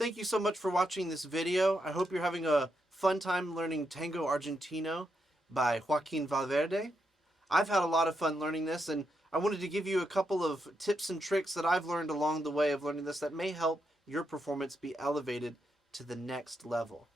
Thank you so much for watching this video. I hope you're having a fun time learning Tango Argentino by Joaquin Valverde. I've had a lot of fun learning this, and I wanted to give you a couple of tips and tricks that I've learned along the way of learning this that may help your performance be elevated to the next level.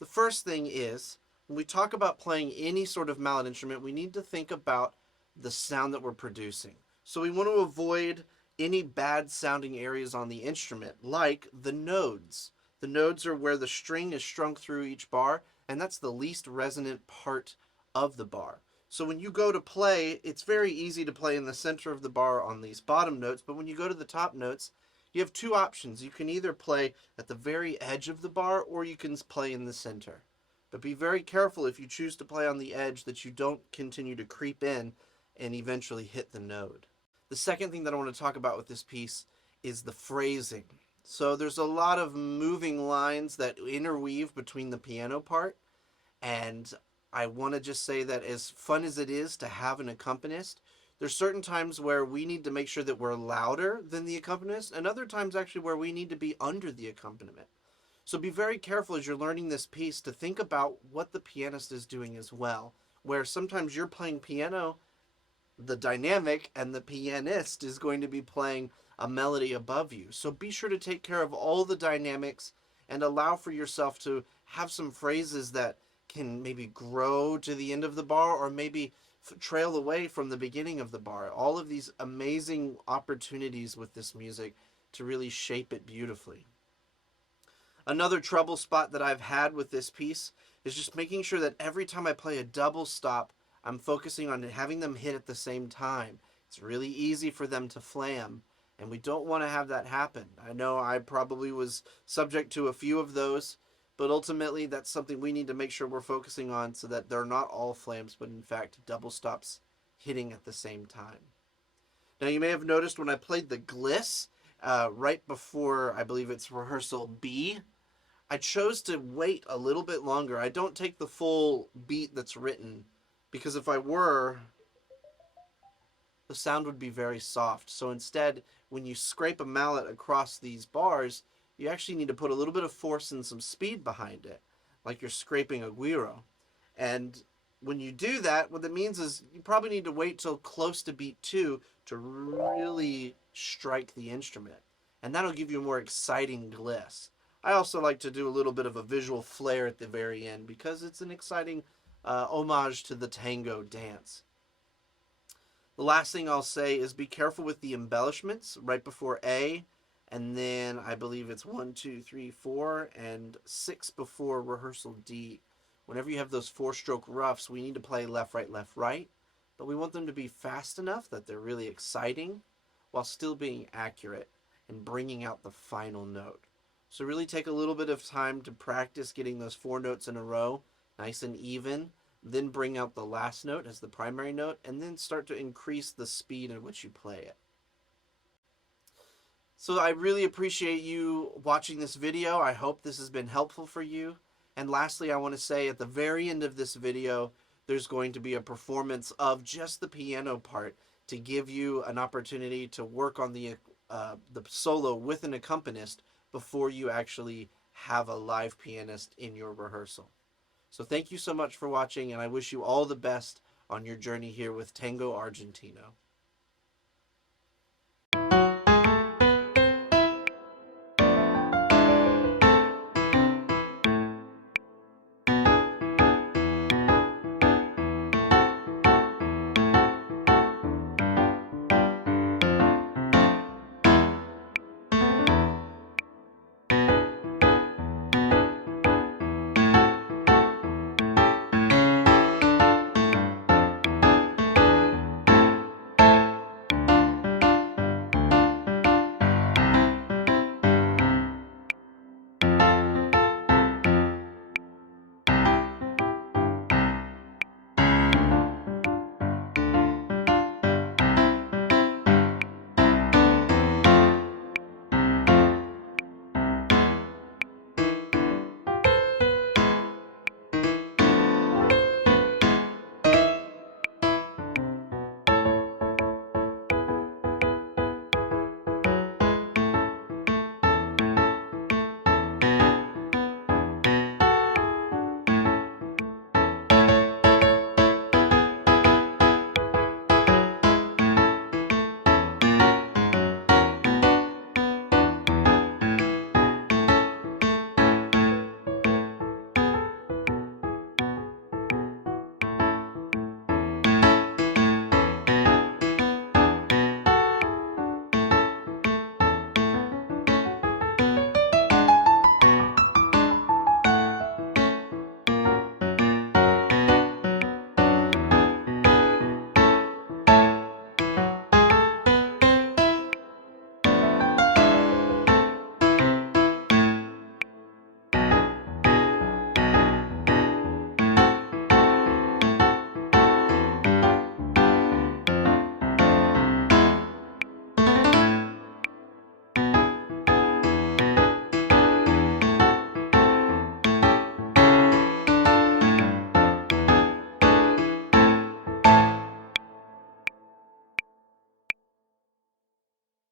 The first thing is, when we talk about playing any sort of mallet instrument, we need to think about the sound that we're producing. So we want to avoid any bad sounding areas on the instrument, like the nodes. The nodes are where the string is strung through each bar, and that's the least resonant part of the bar. So when you go to play, it's very easy to play in the center of the bar on these bottom notes, but when you go to the top notes, you have two options. You can either play at the very edge of the bar, or you can play in the center. But be very careful if you choose to play on the edge that you don't continue to creep in and eventually hit the node. The second thing that I want to talk about with this piece is the phrasing. So there's a lot of moving lines that interweave between the piano part, and I want to just say that as fun as it is to have an accompanist, there's certain times where we need to make sure that we're louder than the accompanist, and other times actually where we need to be under the accompaniment. So be very careful as you're learning this piece to think about what the pianist is doing as well, where sometimes you're playing piano, the dynamic, and the pianist is going to be playing a melody above you. So be sure to take care of all the dynamics and allow for yourself to have some phrases that can maybe grow to the end of the bar or maybe trail away from the beginning of the bar. All of these amazing opportunities with this music to really shape it beautifully. Another trouble spot that I've had with this piece is just making sure that every time I play a double stop, I'm focusing on having them hit at the same time. It's really easy for them to flam, and we don't want to have that happen. I know I probably was subject to a few of those, but ultimately that's something we need to make sure we're focusing on so that they're not all flams, but in fact double stops hitting at the same time. Now you may have noticed when I played the gliss right before, I believe it's rehearsal B, I chose to wait a little bit longer. I don't take the full beat that's written, because if I were, the sound would be very soft. So instead, when you scrape a mallet across these bars, you actually need to put a little bit of force and some speed behind it, like you're scraping a guiro. And when you do that, what that means is you probably need to wait till close to beat 2 to really strike the instrument. And that'll give you a more exciting gliss. I also like to do a little bit of a visual flair at the very end because it's an exciting homage to the tango dance. The last thing I'll say is be careful with the embellishments right before A, and then I believe it's 1, 2, 3, 4, and 6 before rehearsal D. Whenever you have those 4-stroke roughs, we need to play left, right, but we want them to be fast enough that they're really exciting while still being accurate and bringing out the final note. So really take a little bit of time to practice getting those 4 notes in a row, nice and even, then bring out the last note as the primary note, and then start to increase the speed in which you play it. So I really appreciate you watching this video. I hope this has been helpful for you. And lastly, I want to say at the very end of this video, there's going to be a performance of just the piano part to give you an opportunity to work on the solo with an accompanist before you actually have a live pianist in your rehearsal. So thank you so much for watching, and I wish you all the best on your journey here with Tango Argentino.